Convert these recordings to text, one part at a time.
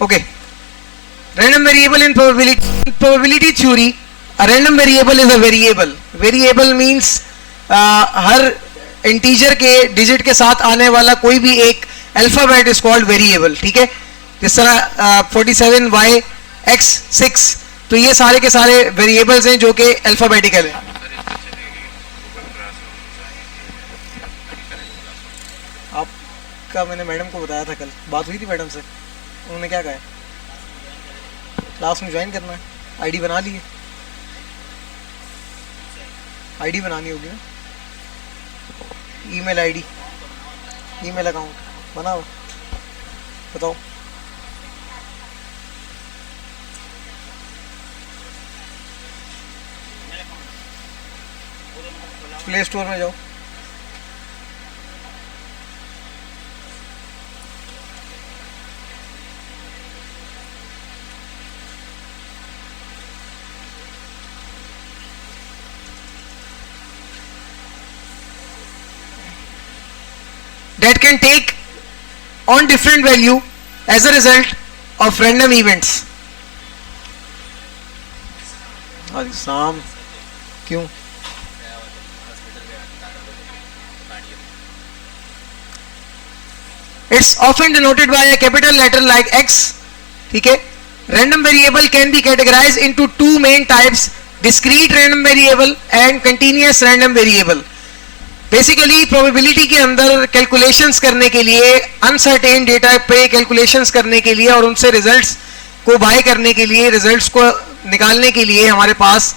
Okay. Random variable in probability theory. A random variable is a variable. Variable means her integer के digit के साथ आने वाला कोई भी एक अल्फाबेट इज कॉल्ड वेरिएबल. ठीक है, जिस तरह 47 y x 6, तो ये सारे के सारे वेरिएबल्स हैं जो कि अल्फाबेटिकल है. आपका मैंने मैडम को बताया था, कल बात हुई थी मैडम से, उन्होंने क्या कहा है? क्लास में ज्वाइन करना है, आईडी बना लिए, आईडी बनानी होगी ना, ईमेल आईडी, ईमेल अकाउंट बनाओ, बताओ. प्ले स्टोर में जाओ. That can take on different value as a result of random events. शाम क्यों? It's often denoted by a capital letter like X. ठीक है. Random variable can be categorized into two main types: discrete random variable and continuous random variable. Basically probability के अंदर calculations करने के लिए, uncertain data पे कैलकुलेशंस करने के लिए और उनसे रिजल्ट्स को बाय करने के लिए, रिजल्ट्स को निकालने के लिए हमारे पास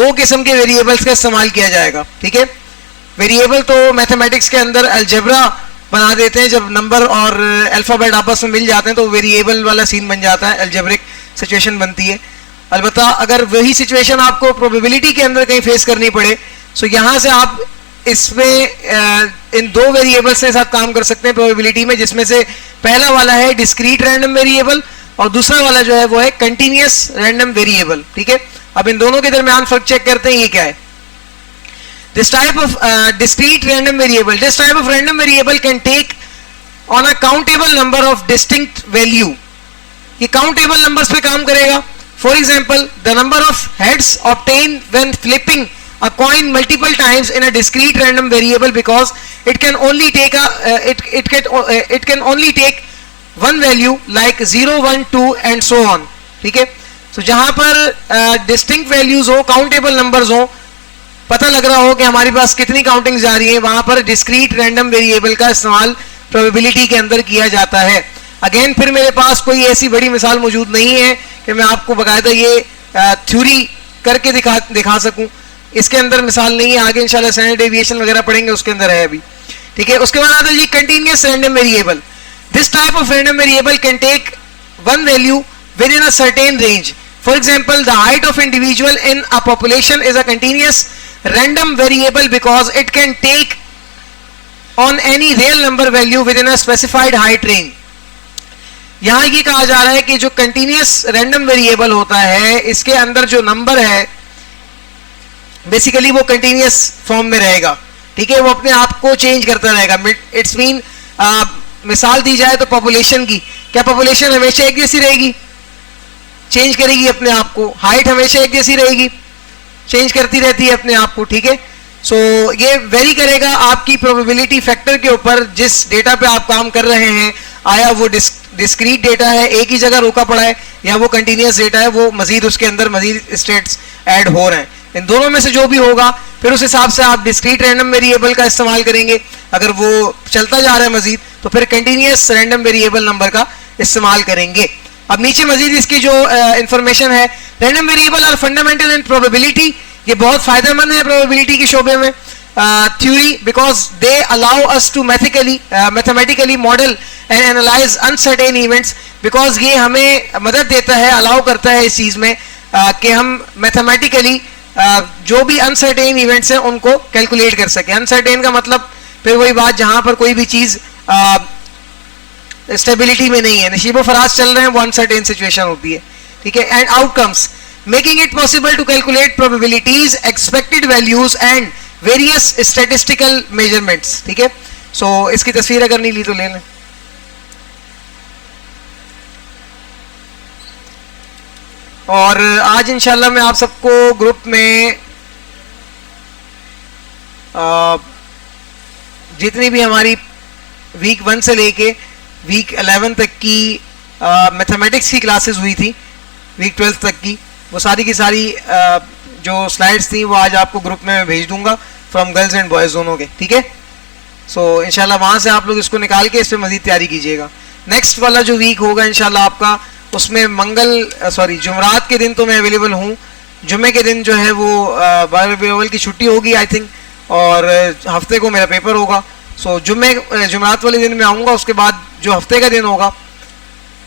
दो किस्म के वेरिएबल्स का इस्तेमाल किया जाएगा. ठीक है. वेरिएबल तो मैथमेटिक्स के अंदर अलजेब्रा बना देते हैं, जब नंबर और अल्फाबेट आपस में मिल जाते हैं तो वेरिएबल वाला सीन बन जाता है, अलजेब्रिक सिचुएशन बनती है. अलबत्ता अगर वही सिचुएशन आपको प्रोबेबिलिटी के अंदर कहीं फेस करनी पड़े, तो यहाँ से आप इसमें इन दो वेरिएबल्स के साथ काम कर सकते हैं प्रोबेबिलिटी में, जिसमें से पहला वाला है डिस्क्रीट रैंडम वेरिएबल और दूसरा वाला जो है वो है कंटीन्यूअस रैंडम वेरिएबल. ठीक है. अब इन दोनों के दरमियान फर्क चेक करते हैं, ये क्या है. This type of discrete random variable, this type of random variable can take on a countable number of distinct value. ये काउंटेबल नंबर्स पे काम करेगा. For example, the number of heads obtain when flipping a coin multiple times in a discrete random variable, because it can only take it can only take one value like 0 1 2 and so on. ठीक है. तो जहां पर distinct values हो, countable numbers हो, पता लग रहा हो कि हमारे पास कितनी काउंटिंग जा रही है, वहां पर डिस्क्रीट रैंडम वेरिएबल का इस्तेमाल प्रोबेबिलिटी के अंदर किया जाता है. अगेन फिर मेरे पास कोई ऐसी बड़ी मिसाल मौजूद नहीं है कि मैं आपको बकायदा ये थ्योरी करके दिखा सकूं. इसके अंदर मिसाल नहीं है, आगे इंशाल्लाह स्टैंडर्ड डेविएशन वगैरह पढ़ेंगे, उसके अंदर है अभी. ठीक है. उसके बाद आता है जी continuous random variable. This type of random variable can take one value within a certain range. For example, the height of individual in a population is a continuous random variable because it can take on any real number value within a specified height range. यहां ये कहा जा रहा है कि जो continuous random variable होता है, इसके अंदर जो नंबर है बेसिकली वो कंटीन्यूअस फॉर्म में रहेगा. ठीक है. वो अपने आप को चेंज करता रहेगा. इट्स मीन मिसाल दी जाए तो पॉपुलेशन की, क्या पॉपुलेशन हमेशा एक जैसी रहेगी? चेंज करेगी अपने आप को. हाइट हमेशा एक जैसी रहेगी? चेंज करती रहती है अपने आप को. ठीक है. सो ये वेरी करेगा आपकी प्रोबेबिलिटी फैक्टर के ऊपर, जिस डेटा पे आप काम कर रहे हैं. आया वो डिस्क्रीट डेटा है, एक ही जगह रोका पड़ा है, या वो कंटीन्यूअस डेटा है, वो मजीद उसके अंदर मजीद स्टेट्स ऐड हो रहे हैं. इन दोनों में से जो भी होगा, फिर उस हिसाब से आप डिस्क्रीट रैंडम वेरिएबल का इस्तेमाल करेंगे. अगर वो चलता जा रहा है मजीद, तो फिर कंटीन्यूअस रैंडम वेरिएबल नंबर का इस्तेमाल करेंगे. अब नीचे मजीद इसकी जो इंफॉर्मेशन है, random variable are fundamental in probability. ये बहुत फायदेमंद है प्रोबेबिलिटी के शोबे में theory, because they allow us to mathematically model and analyze uncertain events. Because ये हमें मदद देता है, अलाउ करता है इस चीज में कि हम मैथमेटिकली जो भी अनसर्टेन इवेंट्स हैं उनको कैलकुलेट कर सके. अनसर्टेन का मतलब फिर वही बात, जहां पर कोई भी चीज स्टेबिलिटी में नहीं है, नशीबो फराज चल रहे हैं, वो अनसर्टेन सिचुएशन होती है. ठीक है. And outcomes, making it possible to calculate probabilities, expected values and various statistical measurements. ठीक है. सो इसकी तस्वीर अगर नहीं ली तो ले लें. और आज इंशाल्लाह मैं आप सबको ग्रुप में जितनी भी हमारी वीक 1 से लेके वीक 11 तक की मैथमेटिक्स की क्लासेस हुई थी, वीक 12 तक की, वो सारी की सारी जो स्लाइड्स थी वो आज आपको ग्रुप में मैं भेज दूंगा फ्रॉम गर्ल्स एंड बॉयज़ दोनों के, ठीक है। सो इंशाल्लाह वहाँ से आप लोग इसको निकाल के इस पर मज़ीद तैयारी कीजिएगा। नेक्स्ट वाला जो वीक होगा इंशाल्लाह आपका, उसमें जुमरात के दिन तो मैं अवेलेबल हूँ, जुम्मे के दिन जो है वो बारह की छुट्टी होगी आई थिंक, और हफ्ते को मेरा पेपर होगा। सो जुमरात वाले दिन मैं आऊँगा, उसके बाद जो हफ्ते का दिन होगा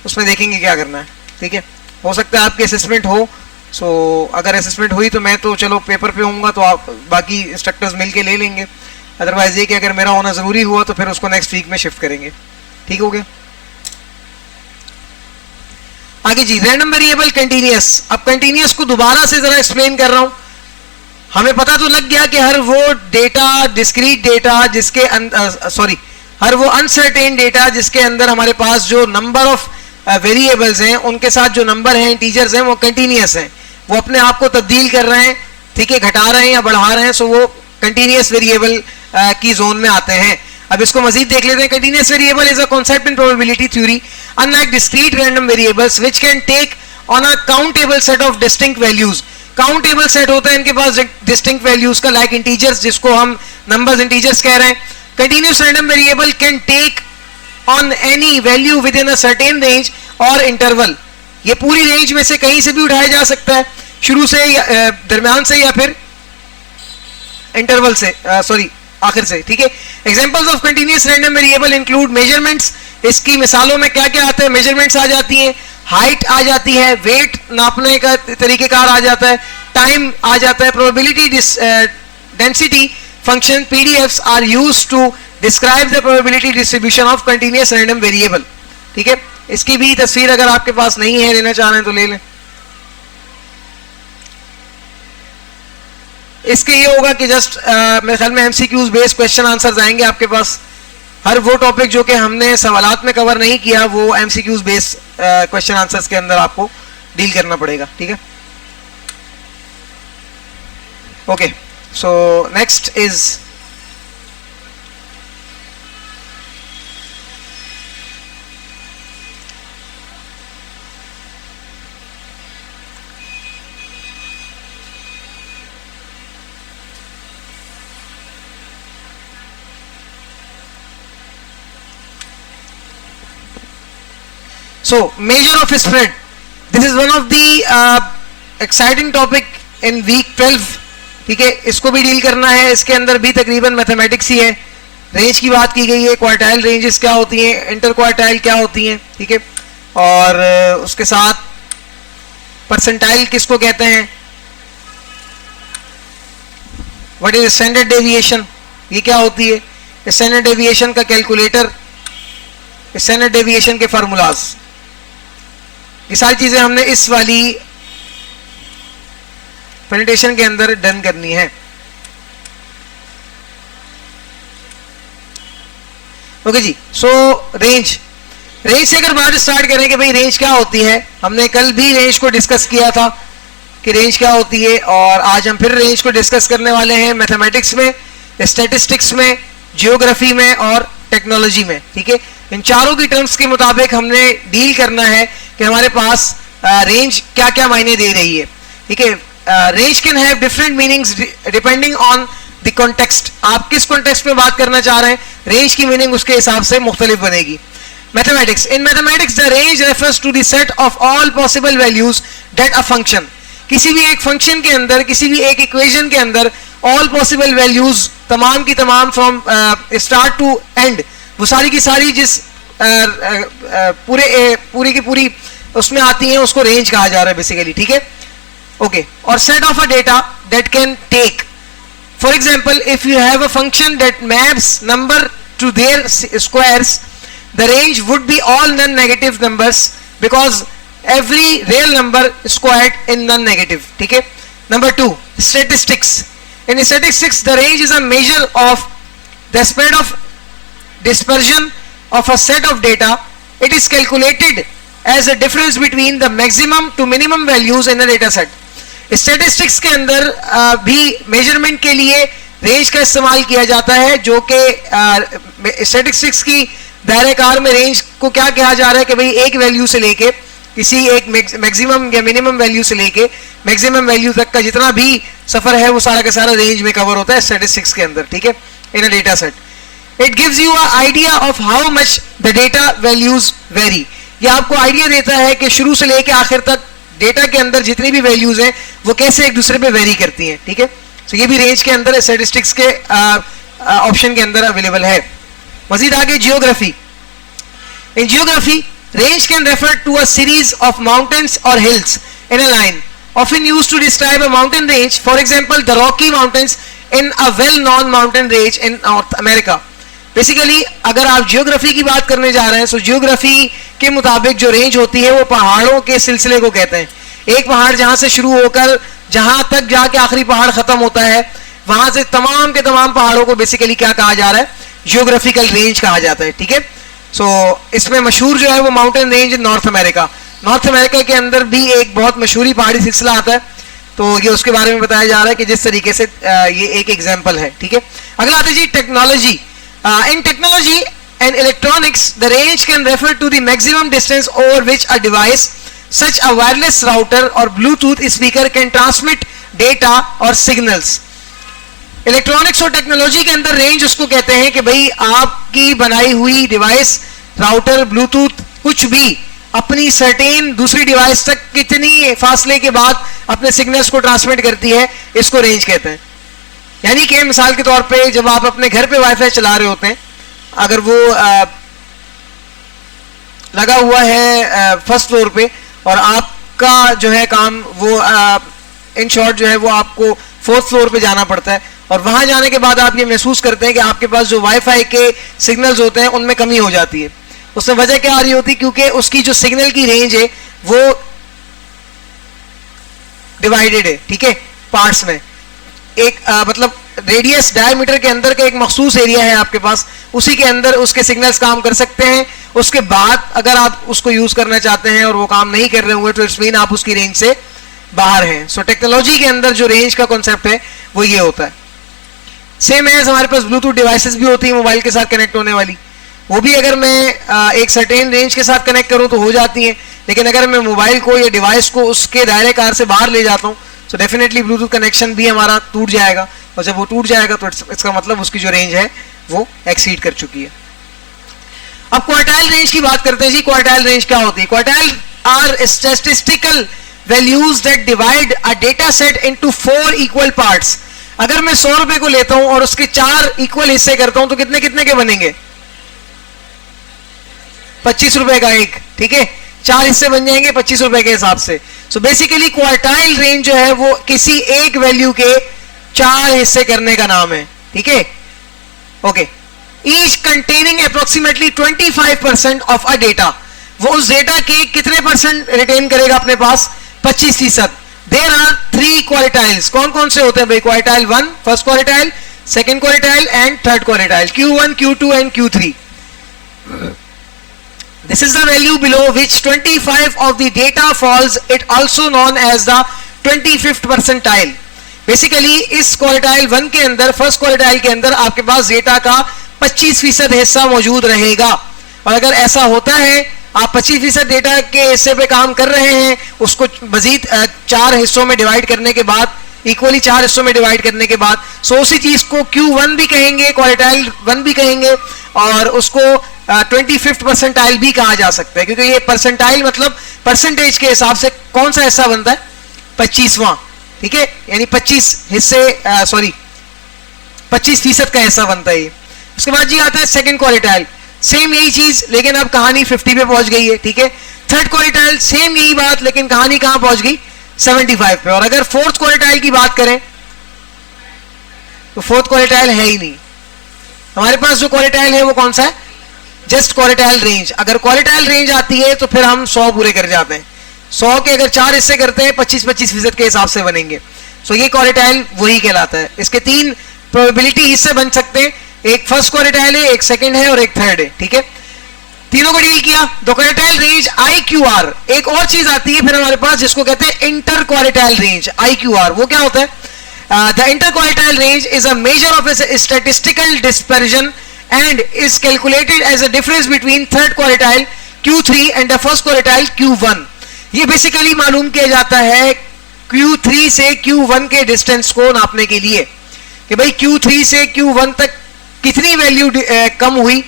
उसमें देखेंगे क्या करना है, ठीक है। हो सकता है आपकी असेसमेंट हो, सो अगर असेसमेंट हुई तो मैं तो चलो पेपर पे होऊंगा, तो आप बाकी इंस्ट्रक्टर्स मिल के ले लेंगे। अदरवाइज ये कि अगर मेरा होना ज़रूरी हुआ तो फिर उसको नेक्स्ट वीक में शिफ्ट करेंगे, ठीक हो गया। आगे जी, रैंडम वेरिएबल कंटीन्यूअस। अब कंटीन्यूअस को दोबारा से जरा एक्सप्लेन कर रहा हूं। हमें पता तो लग गया कि हर वो डेटा, डिस्क्रीट डेटा जिसके हर वो अनसर्टेन डेटा जिसके अंदर हमारे पास जो नंबर ऑफ वेरिएबल्स हैं उनके साथ जो नंबर हैं, इंटीजर्स हैं, वो कंटीन्यूअस हैं, वो अपने आप को तब्दील कर रहे हैं, ठीक है, घटा रहे हैं या बढ़ा रहे हैं, सो वो कंटीन्यूअस वेरिएबल की जोन में आते हैं। अब इसको मजीद देख लेते हैं। Continuous variable is a concept in probability theory unlike discrete random variables which can take on a countable set of distinct values. Countable set होता है इनके पास डिस्टिंक्ट वैल्यूज का, लाइक इंटीजर्स जिसको हम नंबर्स इंटीजर्स कह रहे हैं। Continuous random variable can take on any value within a certain range और इंटरवल। ये पूरी रेंज में से कहीं से भी उठाया जा सकता है, शुरू से या दरमियान से या फिर इंटरवल से, आखिर से, ठीक है। Examples of continuous random variable include measurements. इसकी मिसालों में क्या क्या आता है? मेजरमेंट्स आ जाती हैं, हाइट आ जाती है, वेट नापने का तरीकेकार आ जाता है, टाइम आ जाता है, probability density function PDFs are used to describe the probability distribution of continuous random variable, ठीक है। इसकी भी तस्वीर अगर आपके पास नहीं है, लेना चाह रहे हैं तो ले लें। इसके ये होगा कि जस्ट मेरे ख्याल में एमसीक्यूज बेस्ड क्वेश्चन आंसर्स आएंगे आपके पास। हर वो टॉपिक जो कि हमने सवालात में कवर नहीं किया वो एमसीक्यूज बेस्ड क्वेश्चन आंसर्स के अंदर आपको डील करना पड़ेगा, ठीक है। Okay, so next is so measure of spread. This is one of the exciting topic in week 12, ठीक है। इसको भी डील करना है, इसके अंदर भी तकरीबन मैथमेटिक्स ही है। रेंज की बात की गई है, क्वार्टाइल रेंजेस क्या होती हैं, इंटर क्वार्टाइल क्या होती हैं, ठीक है, और उसके साथ परसेंटाइल किसको कहते हैं, व्हाट इज स्टैंडर्ड डेविएशन, ये क्या होती है, स्टैंडर्ड डेविएशन का कैलकुलेटर, स्टैंडर्ड डेविएशन के फार्मूलाज, ये सारी चीजें हमने इस वाली प्रेजेंटेशन के अंदर डन करनी है। ओके जी, सो रेंज से अगर बात स्टार्ट करें कि भाई रेंज क्या होती है, हमने कल भी रेंज को डिस्कस किया था कि रेंज क्या होती है, और आज हम फिर रेंज को डिस्कस करने वाले हैं मैथमेटिक्स में, स्टैटिस्टिक्स में, जियोग्राफी में और टेक्नोलॉजी में, ठीक है। इन चारों की टर्म्स के मुताबिक हमने डील करना है कि हमारे पास रेंज क्या क्या मायने दे रही है, ठीक है। Range can have different meanings depending on the context. आप किस कॉन्टेक्स्ट में बात करना चाह रहे हैं, रेंज की मीनिंग उसके हिसाब से मुख्तलिफ बनेगी। Mathematics, in mathematics the range refers to the set of all possible values that a function, किसी भी एक फंक्शन के अंदर, किसी भी एक इक्वेशन के अंदर ऑल पॉसिबल वैल्यूज, तमाम की तमाम फ्रॉम स्टार्ट टू एंड, वो सारी की सारी जिस पूरी की पूरी उसमें आती हैं, उसको रेंज कहा जा रहा है बेसिकली, ठीक है। ओके, और set of a data that can take, for example if you have a function that maps number to their squares, the range would be all non negative numbers because every real number squared in non negative, ठीक है। Number 2, statistics, in statistics the range is a measure of the spread of dispersion of a set of data. It is calculated as a difference between the maximum to minimum values in a data set. Statistics के अंदर भी measurement के लिए range का इस्तेमाल किया जाता है, जो कि स्टैटिस्टिक्स की दायरे कार में रेंज को क्या कहा जा रहा है कि भाई एक वैल्यू से लेके किसी एक मैक्सिमम या मिनिमम वैल्यू से लेके मैक्सिमम वैल्यू तक का जितना भी सफर है वो सारा का सारा रेंज में कवर होता है स्टैटिस्टिक्स के अंदर, ठीक है, in a data set. It gives you a idea of how much the data values vary. ये आपको आइडिया देता है कि शुरू से लेके आखिर तक डेटा के अंदर जितनी भी वैल्यूज हैं वो कैसे एक दूसरे पे वेरी करती हैं, ठीक है. तो ये भी रेंज के अंदर स्टैटिस्टिक्स के ऑप्शन के अंदर अवेलेबल है. मजीद आगे geography. In geography range can refer to a series of mountains or hills in a line, often used to describe a mountain range. For example, the Rocky Mountains in a well-known mountain range in North America. Basically, अगर आप geography की बात करने जा रहे हैं तो geography के मुताबिक जो रेंज होती है वो पहाड़ों के सिलसिले को कहते हैं. एक पहाड़ जहां से शुरू होकर जहां तक जाके आखिरी पहाड़ खत्म होता है वहां से तमाम के तमाम पहाड़ों को बेसिकली क्या कहा जा रहा है, जियोग्राफिकल रेंज कहा जाता है, ठीक है. सो इसमें मशहूर जो है वो माउंटेन रेंज इन नॉर्थ अमेरिका. नॉर्थ अमेरिका के अंदर भी एक बहुत मशहूरी पहाड़ी सिलसिला आता है, तो ये उसके बारे में बताया जा रहा है कि जिस तरीके से ये एक एग्जांपल है, ठीक है. अगला आता है जी technology. In technology and electronics the range can refer to the maximum distance over which a device such a wireless router or Bluetooth speaker can transmit data or signals. Electronics और technology के अंदर range उसको कहते हैं कि भाई आपकी बनाई हुई डिवाइस, राउटर, ब्लूटूथ, कुछ भी अपनी सर्टेन दूसरी डिवाइस तक कितनी फासले के बाद अपने सिग्नल्स को ट्रांसमिट करती है, इसको रेंज कहते हैं. यानी कि मिसाल के तौर पे जब आप अपने घर पे वाईफाई चला रहे होते हैं, अगर वो लगा हुआ है फर्स्ट फ्लोर पे और आपका जो है काम वो इन शॉर्ट जो है वो आपको फोर्थ फ्लोर पे जाना पड़ता है, और वहां जाने के बाद आप ये महसूस करते हैं कि आपके पास जो वाईफाई के सिग्नल्स होते हैं उनमें कमी हो जाती है. उसमें वजह क्या आ रही होती है, क्योंकि उसकी जो सिग्नल की रेंज है वो डिवाइडेड है, ठीक है, पार्ट्स में. एक मतलब रेडियस डायमीटर के अंदर का एक मखसूस एरिया है आपके पास, उसी के अंदर उसके सिग्नल्स काम कर सकते हैं. उसके बाद अगर आप उसको यूज करना चाहते हैं और वो काम नहीं कर रहे हुए तो इट्स मीन आप उसकी रेंज से बाहर हैं. सो टेक्नोलॉजी के अंदर जो रेंज का कॉन्सेप्ट है वो ये होता है. सेम एज हमारे पास ब्लूटूथ डिवाइसेस भी होती है मोबाइल के साथ कनेक्ट होने वाली, वो भी अगर मैं एक सर्टेन रेंज के साथ कनेक्ट करूं तो हो जाती हैं, लेकिन अगर मैं मोबाइल को या डिवाइस को उसके दायरे कार से बाहर ले जाता हूं तो डेफिनेटली ब्लूटूथ कनेक्शन भी हमारा टूट जाएगा, और जब वो टूट जाएगा तो इसका मतलब उसकी जो रेंज है वो एक्सीड कर चुकी है. अब क्वार्टाइल रेंज की बात करते हैं जी. क्वार्टाइल रेंज क्या होती है? Quartile are statistical values that divide a data set into 4 equal parts. अगर मैं 100 रुपए को लेता हूं और उसके 4 इक्वल हिस्से करता हूं तो कितने कितने के बनेंगे? 25 रुपए का एक, ठीक है, 4 हिस्से बन जाएंगे 25 रुपए के हिसाब से. सो बेसिकली क्वार्टाइल रेंज जो है वो किसी एक वैल्यू के 4 हिस्से करने का नाम है, ठीक है. Okay. Each containing approximately 25% of a data. वो उस डेटा के कितने परसेंट रिटेन करेगा अपने पास? 25%. There are 3 quartiles. कौन कौन से होते हैं भाई? Quartile 1 first quartile, second quartile and third quartile. Q1, Q2 and Q3. This is the value below which 25 of the data falls. It also known as the 25th percentile. Basically इस quartile 1 के अंदर, first quartile के अंदर आपके पास data का 25% हिस्सा मौजूद रहेगा. और अगर ऐसा होता है, आप 25% डेटा के हिस्से पे काम कर रहे हैं, उसको मजीद 4 हिस्सों में डिवाइड करने के बाद, इक्वली 4 हिस्सों में डिवाइड करने के बाद, सो उसी चीज को Q1 भी कहेंगे, क्वार्टाइल 1 भी कहेंगे, और उसको 25th परसेंटाइल भी कहा जा सकता है, क्योंकि ये परसेंटाइल मतलब परसेंटेज के हिसाब से कौन सा हिस्सा बनता है? 25वां, ठीक है, यानी 25 हिस्से 25% का हिस्सा बनता है. उसके बाद जी आता है सेकंड क्वार्टाइल. सेम यही चीज, लेकिन अब कहानी 50 पे पहुंच गई है, ठीक है. थर्ड क्वार्टाइल सेम यही बात, लेकिन कहानी कहां पहुंच गई? 75 पे. और अगर फोर्थ क्वार्टाइल की बात करें तो फोर्थ क्वार्टाइल है ही नहीं. हमारे पास जो क्वार्टाइल है वो कौन सा है? Just quartile range. अगर क्वार्टाइल रेंज आती है तो फिर हम 100 पूरे कर जाते हैं. 100 के अगर 4 हिस्से करते हैं 25% के हिसाब से बनेंगे. सो ये क्वार्टाइल वही कहलाता है. इसके 3 प्रोबेबिलिटी हिस्से बन सकते हैं. एक फर्स्ट क्वार्टाइल है, एक सेकंड है और एक थर्ड है, ठीक है. तीनों को डील किया। द क्वार्टाइल रेंज IQR, एक और चीज आती है फिर हमारे पास जिसको कहते हैं इंटर क्वार्टाइल रेंज IQR। वो क्या होता है? The inter quartile range is a measure of statistical dispersion and is calculated as a difference between third quartile Q3 and the first quartile Q1। ये बेसिकली मालूम किया जाता है Q3 से Q1 के डिस्टेंस को नापने के लिए कि भाई Q3 से Q1 तक कितनी वैल्यू कम हुई,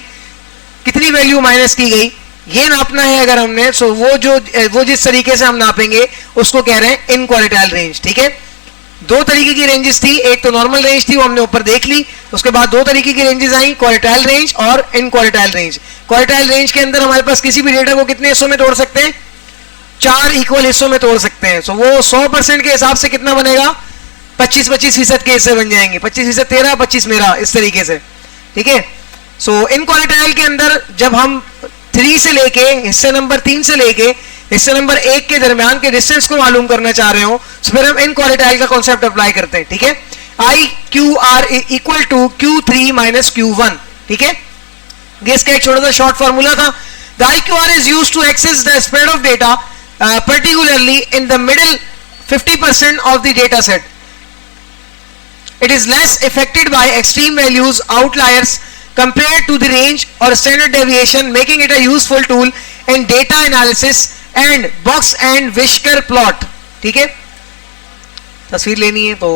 कितनी वैल्यू माइनस की गई, ये नापना है अगर हमने। सो वो जिस तरीके से हम नापेंगे उसको कह रहे हैं इन क्वार्टाइल रेंज। ठीक है, दो तरीके की रेंजेस थी, एक तो नॉर्मल रेंज थी वो हमने ऊपर देख ली, उसके बाद दो तरीके की रेंजेस आई, क्वार्टाइल रेंज और इन क्वार्टाइल रेंज। क्वार्टाइल रेंज के अंदर हमारे पास किसी भी डेटा को कितने हिस्सों में तोड़ सकते हैं? 4 इक्वल हिस्सों में तोड़ सकते हैं। सो वो 100% के हिसाब से कितना बनेगा? 25-25% के हिस्से बन जाएंगे, 25% तेरा, 25 मेरा, इस तरीके से। ठीक है, सो इन क्वार्टाइल के अंदर जब हम 3 से लेके हिस्से नंबर 3 से लेके हिस्से नंबर 1 के दरमियान के डिस्टेंस को मालूम करना चाह रहे हो तो फिर हम इन क्वार्टाइल का कॉन्सेप्ट अप्लाई करते हैं। ठीक है, IQR equal to Q3 minus Q1। ठीक है, इसका एक छोटा सा शॉर्ट फॉर्मूला था। The IQR is used to access the spread of data particularly in the middle 50% of the data set. It is less affected by extreme values, outliers compared to the range or standard deviation, making it a useful tool in data analysis and box and Whisker plot। ठीक है, तस्वीर लेनी है तो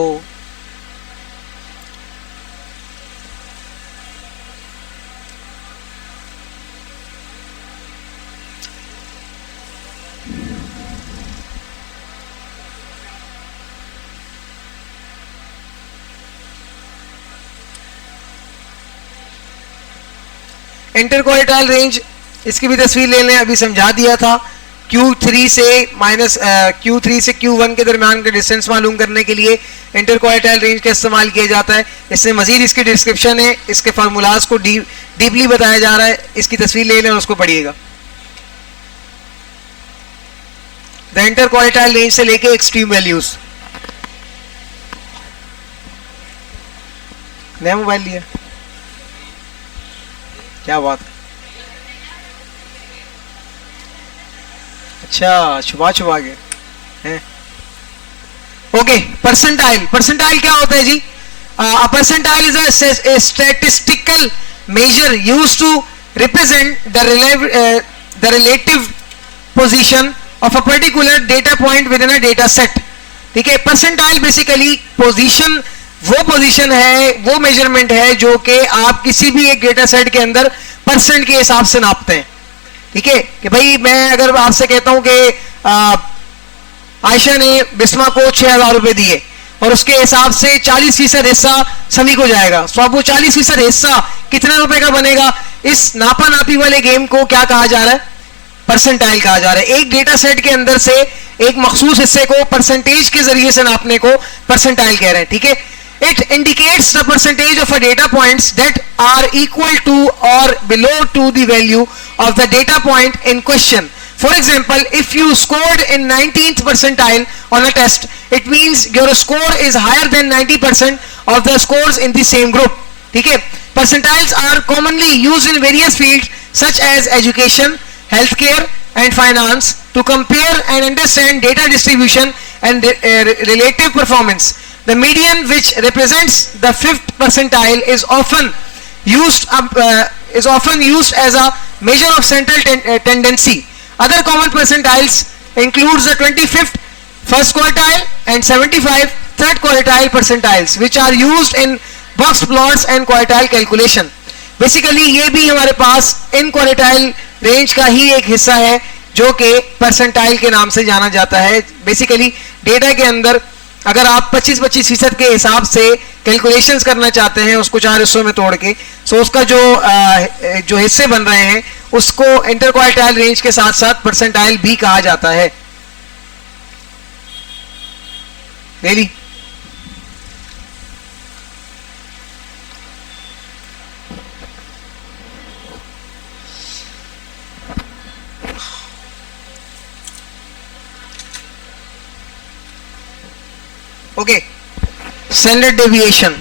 inter quartile range, इसकी भी तस्वीर ले लें, अभी समझा दिया था। Q3 से Q1 के दरमियान के डिस्टेंस मालूम करने के लिए इंटर क्वार्टाइल रेंज का इस्तेमाल किया जाता है। इससे मजीद इसकी डिस्क्रिप्शन है, इसके फार्मूलाज को डीपली बताया जा रहा है। इसकी तस्वीर ले लें और उसको पढ़िएगा। द इंटर क्वार्टाइल रेंज से लेके एक्सट्रीम वैल्यूज। नया मोबाइल लिया, क्या बात। अच्छा, छुपा के हैं। ओके, परसेंटाइल क्या होता है जी? Percentile is a statistical measure used to represent the relative position of a particular data point within a data set. ठीक है, परसेंटाइल बेसिकली पोजीशन, वो पोजीशन है, वो मेजरमेंट है जो कि आप किसी भी एक डेटा सेट के अंदर परसेंट के हिसाब से नापते हैं। ठीक है, कि भाई मैं अगर आपसे कहता हूं कि आयशा ने बिस्मा को 6,000 रुपए दिए और उसके हिसाब से 40% हिस्सा समी को जाएगा, तो अब वो 40% हिस्सा कितने रुपए का बनेगा? इस नापा नापी वाले गेम को क्या कहा जा रहा है? परसेंटाइल कहा जा रहा है। एक डेटा सेट के अंदर से एक मखसूस हिस्से को परसेंटेज के जरिए से नापने को परसेंटाइल कह रहे हैं। ठीक है, it indicates the percentage of a data points that are equal to or below to the value of the data point in question. For example, if you scored in 19th percentile on a test, it means your score is higher than 90% of the scores in the same group. ठीक है, percentiles are commonly used in various fields such as education, healthcare and finance to compare and understand data distribution and relative performance. The median, which represents the 5th percentile, is often used as a measure of central tendency. Other common percentiles includes the 25th first quartile and 75 third quartile percentiles, which are used in box plots and quartile calculation. Basically ये भी हमारे पास इन quartile range का ही एक हिस्सा है जो कि percentile के नाम से जाना जाता है। बेसिकली डेटा के अंदर अगर आप 25% के हिसाब से कैलकुलेशंस करना चाहते हैं उसको 4 हिस्सों में तोड़ के, सो उसका जो हिस्से बन रहे हैं उसको इंटर क्वार्टाइल रेंज के साथ साथ परसेंटाइल भी कहा जाता है। Daily Okay, standard deviation.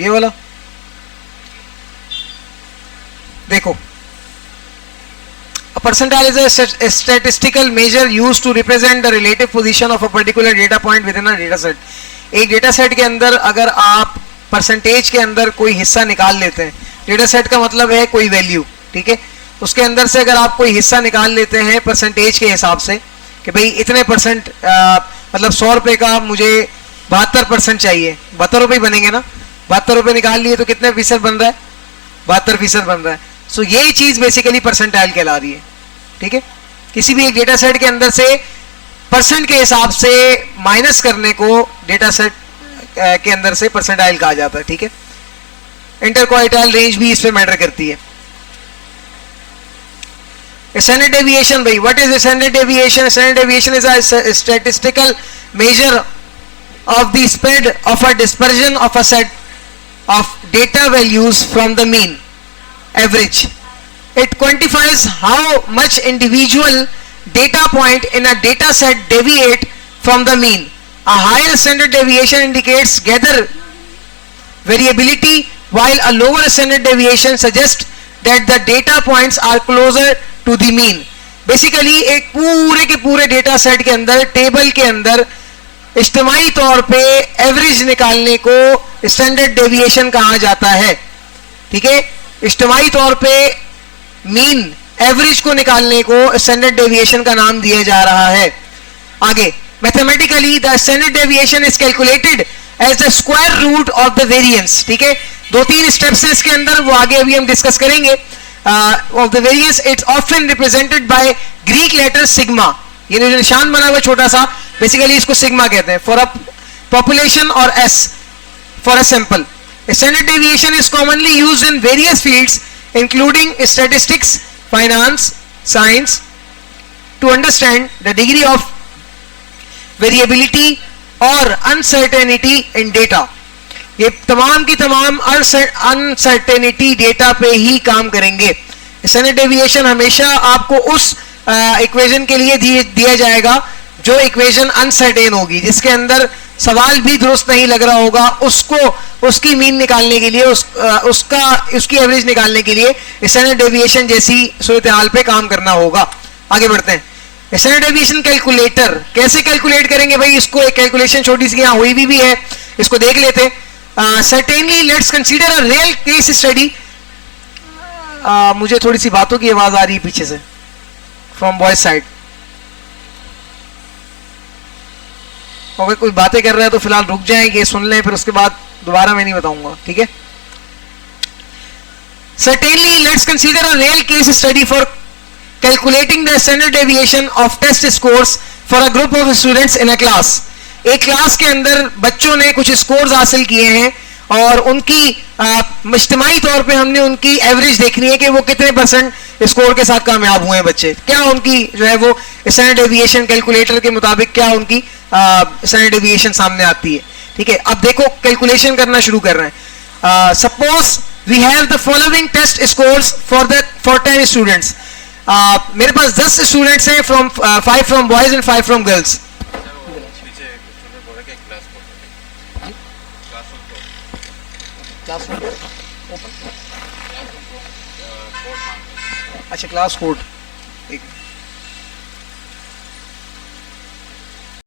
ये वाला देखो, a percentile is a statistical measure used to represent the relative position of a particular data point within a data set. एक डेटा सेट के अंदर अगर आप परसेंटेज के अंदर कोई हिस्सा निकाल लेते हैं, डेटा सेट का मतलब है कोई वैल्यू, ठीक है, उसके अंदर से अगर आप कोई हिस्सा निकाल लेते हैं परसेंटेज के हिसाब से कि भाई इतने परसेंट, मतलब 100 रुपए का मुझे 72% चाहिए, 72 रुपए बनेंगे ना, 72 रुपए निकाल लिए तो कितने फीसद बन रहा है, 72% बन रहा है. सो ये चीज बेसिकली परसेंटाइल कहला रही है, ठीक है. किसी भी एक डेटा सेट के अंदर से परसेंट के हिसाब से माइनस करने को डेटा सेट के अंदर से परसेंटाइल कहा जाता है, ठीक है. इंटरक्वार्टाइल रेंज भी इस पे मैटर करती है. स्टैंडर्ड डेविएशन, भाई what is standard deviation? Standard deviation is a statistical measure of the spread of a dispersion of a set of data values from the mean average. It quantifies how much individual data point in a data set deviate from the mean. A higher standard deviation indicates gather variability, while a lower standard deviation suggests that the data points are closer to the mean. Basically एक पूरे के पूरे data set के अंदर, table के अंदर इज्तिमाई तौर पे एवरेज निकालने को स्टैंडर्ड डेविएशन कहा जाता है, ठीक है. इज्तिमाई तौर पे मीन एवरेज को निकालने को स्टैंडर्ड डेविएशन का नाम दिया जा रहा है. आगे, mathematically the standard deviation is calculated as the square root of the variance, ठीक है. 2-3 स्टेप्स हैं इसके अंदर, वो आगे अभी हम डिस्कस करेंगे. Of the variance it's often represented by Greek letter sigma. ये जो निशान बना हुआ छोटा सा, बेसिकली इसको सिग्मा कहते हैं. फॉर अ पॉपुलेशन और S for a sample. Standard deviation is commonly used in various fields including statistics, finance, science to understand the degree of variability और अनसर्टेनिटी इन डेटा. ये तमाम की तमाम अनसर्टेनिटी डेटा पे ही काम करेंगे. स्टैंडर्ड डेविएशन हमेशा आपको उस इक्वेशन के लिए दिया जाएगा जो इक्वेशन अनसर्टेन होगी, जिसके अंदर सवाल भी दुरुस्त नहीं लग रहा होगा, उसको उसकी मीन निकालने के लिए, उसकी एवरेज निकालने के लिए स्टैंडर्ड डेविएशन जैसी सूरत हाल पे काम करना होगा. आगे बढ़ते हैं. स्टैंडर्ड डेविएशन कैलकुलेटर कैसे कैलकुलेट करेंगे भाई? इसको एक कैलकुलेशन छोटी सी यहाँ हुई भी है, इसको देख लेते. Certainly let's consider a real case study. मुझे थोड़ी सी बातों की आवाज आ रही है पीछे से फ्रॉम बॉयज साइड. अगर कोई बातें कर रहा है तो फिलहाल रुक जाएंगे, सुन लें, फिर उसके बाद दोबारा मैं नहीं बताऊंगा, ठीक है. Certainly, let's consider a real case study for calculating the standard deviation of test scores for a group of students in a class. एक क्लास के अंदर बच्चों ने कुछ स्कोर्स हासिल किए हैं और उनकी इज्तिमाई तौर पे हमने उनकी एवरेज देखनी है कि वो कितने परसेंट स्कोर के साथ कामयाब हुए हैं बच्चे, क्या उनकी जो है वो स्टैंडर्ड डेविएशन कैलकुलेटर के मुताबिक क्या उनकी स्टैंडर्ड डेविएशन सामने आती है, ठीक है. अब देखो कैलकुलेशन करना शुरू कर रहे हैं. Suppose we have the following test scores for 10 students. मेरे पास 10 स्टूडेंट्स हैं, 5 from boys and 5 from girls. अच्छा, क्लास कोड.